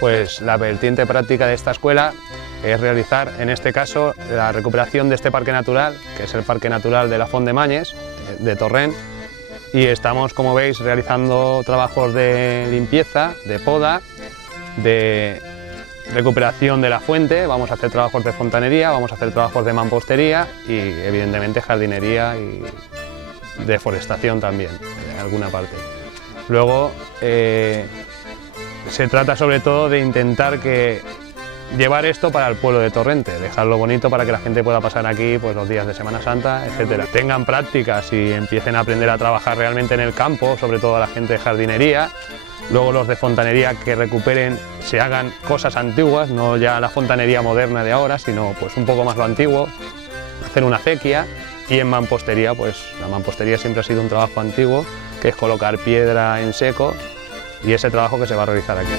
Pues la vertiente práctica de esta escuela es realizar, en este caso, la recuperación de este parque natural, que es el Parque Natural de la Font de Mañes, de Torrent, y estamos, como veis, realizando trabajos de limpieza, de poda, de recuperación de la fuente, vamos a hacer trabajos de fontanería, vamos a hacer trabajos de mampostería y, evidentemente, jardinería y deforestación también, en alguna parte. Luego, se trata sobre todo de intentar llevar esto para el pueblo de Torrente, dejarlo bonito para que la gente pueda pasar aquí pues, los días de Semana Santa, etc. Tengan prácticas y empiecen a aprender a trabajar realmente en el campo, sobre todo la gente de jardinería. Luego los de fontanería que recuperen, se hagan cosas antiguas, no ya la fontanería moderna de ahora, sino pues un poco más lo antiguo, hacer una acequia. Y en mampostería, pues la mampostería siempre ha sido un trabajo antiguo, que es colocar piedra en seco, y ese trabajo que se va a realizar aquí.